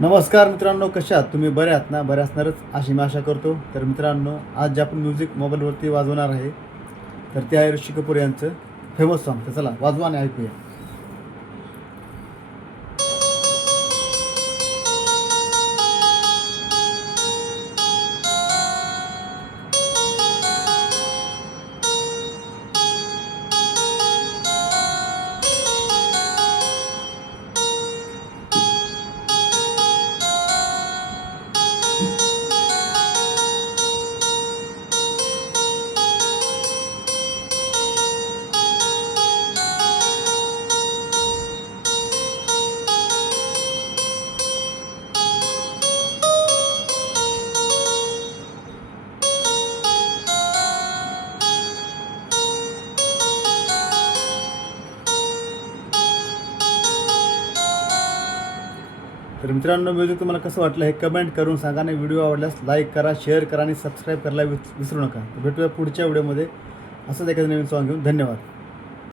नमस्कार मित्रांनो, कशा आहात तुम्ही? बरे आहात ना? बरे असणारच अशी मी आशा करतो. तर मित्रांनो, आज जे आपण म्युझिक मोबाईलवरती वाजवणार आहे, तर ते आहे ऋषी कपूर यांचं फेमस सॉन्ग. तर चला वाजवा आणि ऐकूया. तर मित्रांनो, म्युझिक तुम्हाला कसं वाटलं हे कमेंट करून सांगा आणि व्हिडिओ आवडल्यास लाईक करा, शेअर करा आणि सबस्क्राईब करायला विसरू नका. तर भेटूया पुढच्या व्हिडिओमध्ये असंच एखादं नवीन सॉन्ग घेऊन. धन्यवाद.